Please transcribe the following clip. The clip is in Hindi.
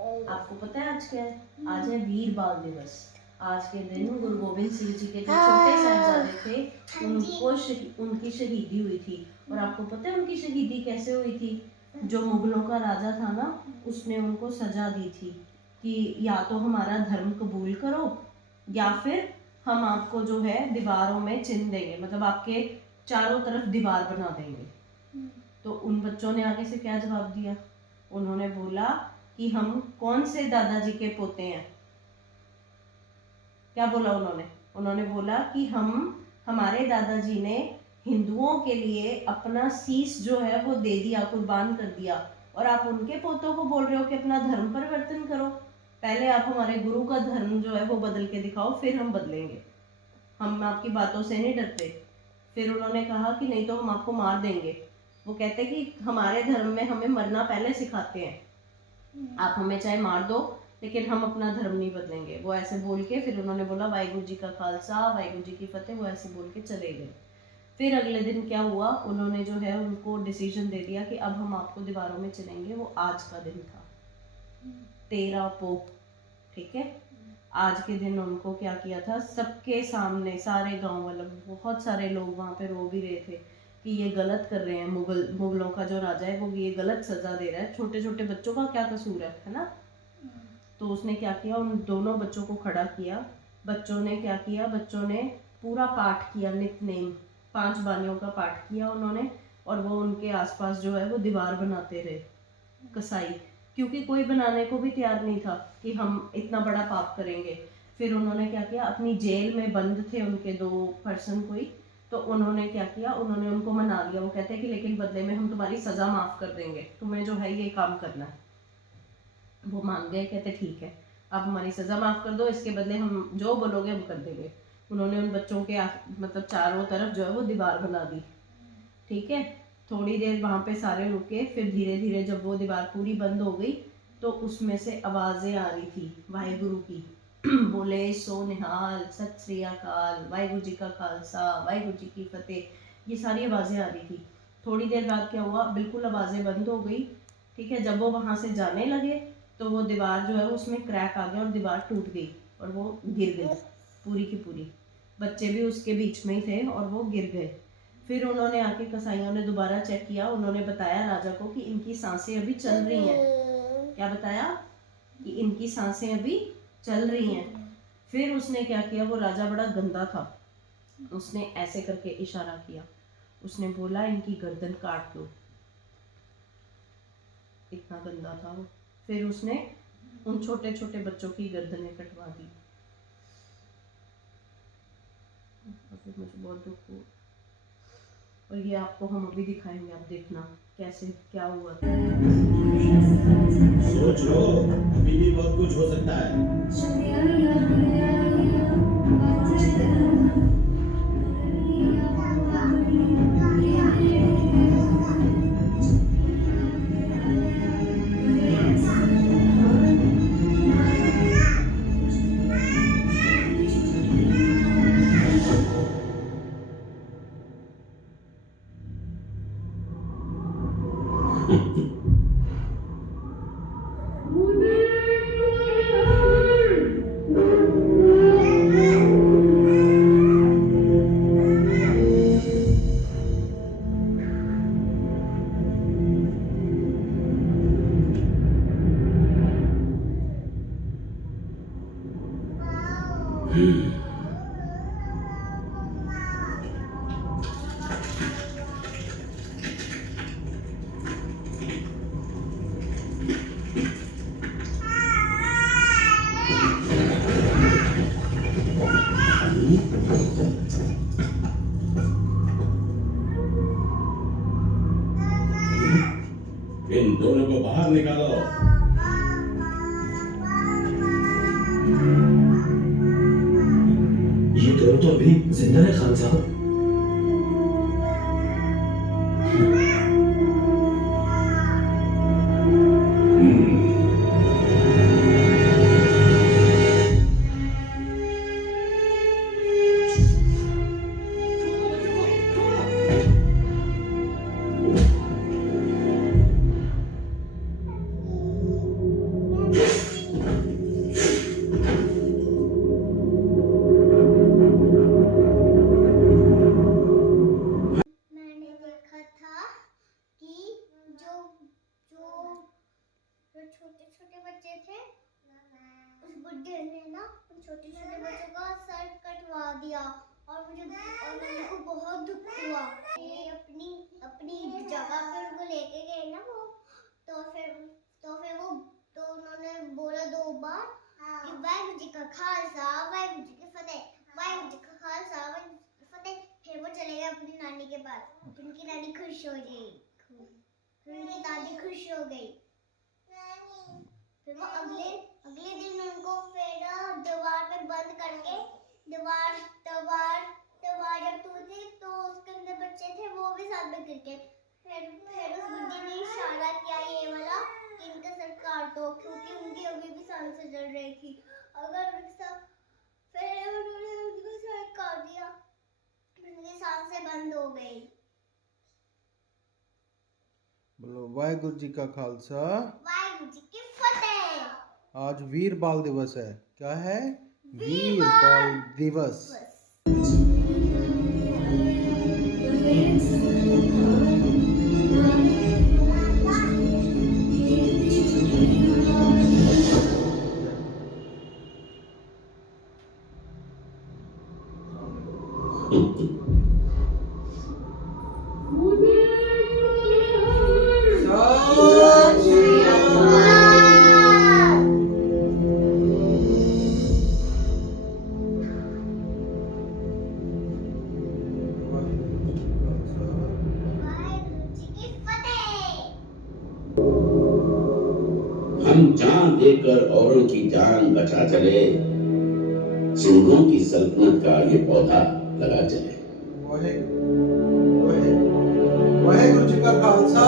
आपको पता है आज क्या है? आज है वीर बाल दिवस। आज के दिन गुरु गोविंद सिंह जी के जो छोटे साहिबजादे थे उनकी शहीदी हुई थी। और आपको पता है उनकी शहीदी कैसे हुई थी? जो मुगलों का राजा था ना, उसने उनको सजा दी थी कि या तो हमारा धर्म कबूल करो या फिर हम आपको जो है दीवारों में चिन्ह देंगे, मतलब आपके चारों तरफ दीवार बना देंगे। तो उन बच्चों ने आगे से क्या जवाब दिया? उन्होंने बोला कि हम कौन से दादाजी के पोते हैं। क्या बोला उन्होंने? उन्होंने बोला कि हमारे दादाजी ने हिंदुओं के लिए अपना शीश जो है वो दे दिया, कुर्बान कर दिया, और आप उनके पोतों को बोल रहे हो कि अपना धर्म परिवर्तन करो। पहले आप हमारे गुरु का धर्म जो है वो बदल के दिखाओ, फिर हम बदलेंगे, हम आपकी बातों से नहीं डरते। फिर उन्होंने कहा कि नहीं तो हम आपको मार देंगे। वो कहते कि हमारे धर्म में हमें मरना पहले सिखाते हैं, आप हमें चाहे मार दो लेकिन हम अपना धर्म नहीं बदलेंगे। वो ऐसे बोल के फिर उन्होंने बोला वाहिगुरु जी का खालसा वाहिगुरु जी की फतेह, वो ऐसे बोल के चले गए। फिर अगले दिन क्या हुआ, उन्होंने जो है उनको डिसीजन दे दिया कि अब हम आपको दीवारों में चलेंगे। वो आज का दिन था 13 पोह, ठीक है। आज के दिन उनको क्या किया था, सबके सामने सारे गांव वाले बहुत सारे लोग वहाँ पे रो भी रहे थे कि ये गलत कर रहे हैं, मुगलों का जो राजा है वो ये गलत सजा दे रहा है, छोटे छोटे बच्चों का क्या कसूर है ना। तो उसने क्या किया, उन दोनों बच्चों को खड़ा किया। बच्चों ने क्या किया, बच्चों ने पूरा पाठ किया, नित्यनेम 5 बानियों का पाठ किया उन्होंने, और वो उनके आसपास जो है वो दीवार बनाते रहे, कसाई, क्योंकि कोई बनाने को भी तैयार नहीं था कि हम इतना बड़ा पाप करेंगे। फिर उन्होंने क्या किया, अपनी जेल में बंद थे उनके 2 पर्सन कोई, तो उन्होंने क्या किया, उन्होंने उनको मना लिया। वो कहते हैं कि लेकिन बदले में हम तुम्हारी सजा माफ कर देंगे, तुम्हें जो है ये काम करना है। वो मान गए, कहते ठीक है आप हमारी सजा माफ कर दो, इसके बदले हम जो बोलोगे हम कर देंगे। उन्होंने उन बच्चों के मतलब चारों तरफ जो है वो दीवार बना दी, ठीक है। थोड़ी देर वहाँ पे सारे रुके, फिर धीरे धीरे जब वो दीवार पूरी बंद हो गई तो उसमें से आवाज़ें आ रही थी वाहिगुरु की बोले सो निहाल, सत श्री अकाल, वाहिगुरु जी का खालसा वाहिगुरु जी की फतेह, ये सारी आवाज़ें आ रही थी। थोड़ी देर बाद क्या हुआ, बिल्कुल आवाज़ें बंद हो गई, ठीक है। जब वो वहाँ से जाने लगे तो वो दीवार जो है उसमें क्रैक आ गया और दीवार टूट गई और वो गिर गई पूरी की पूरी। बच्चे भी उसके बीच में ही थे और वो गिर गए। फिर उन्होंने आके कसाईयों ने दोबारा चेक किया, उन्होंने बताया राजा को कि इनकी सांसें अभी चल रही हैं। क्या बताया? कि इनकी सांसें अभी चल रही हैं। फिर उसने क्या किया, वो राजा बड़ा गंदा था, उसने ऐसे करके इशारा किया, उसने बोला इनकी गर्दन काट दो, इतना गंदा था वो। फिर उसने उन छोटे छोटे बच्चों की गर्दनें कटवा दी। फिर मुझे बहुत दुख हुआ, और ये आपको हम अभी दिखाएंगे, आप देखना कैसे क्या हुआ था। सोच लो, अभी भी बहुत कुछ हो सकता है। इन दोनों को बाहर निकालो। ये दोनों तो अभी जिंदा है खान साहब। जो छोटे छोटे बच्चे थे, उस बुड्ढे ने ना उन छोटे छोटे बच्चों का सर कटवा दिया और मेरे को बहुत दुख हुआ। ये अपनी अपनी जगह पे उनको लेके गए ना वो, तो उन्होंने बोला 2 बार कि वाहिगुरू जी का खालसा वाहिगुरू जी की फतेह, वाहिगुरू जी का खालसा वाहिगुरू जी की फतेह। फिर वो चले गए अपनी नानी के पास। उनकी नानी खुश हो गई, उनकी दादी खुश हो गई। फिर वो अगले दिन उनको फिर दीवार में बंद करके दीवार जब टूटी तो उसके अंदर बच्चे थे वो भी साथ में गिर गए। फिर उस बुड्ढी ने इशारा किया ये वाला कि इनका सर काट दो, क्योंकि उनकी अभी भी सांसें जल रही थी। फिर उन्होंने उनका सर काट दिया, उनकी सांसें बंद हो गई। बोलो वाहिगुरु जी का खालसा, वाहिगुरू जी की फतेह। आज वीर बाल दिवस है। क्या है? वीर बाल दिवस। हम जान देकर औरों की जान बचा चले, सिंहों की सल्तनत का ये पौधा लगा चले। वाहिगुरु जी का खालसा।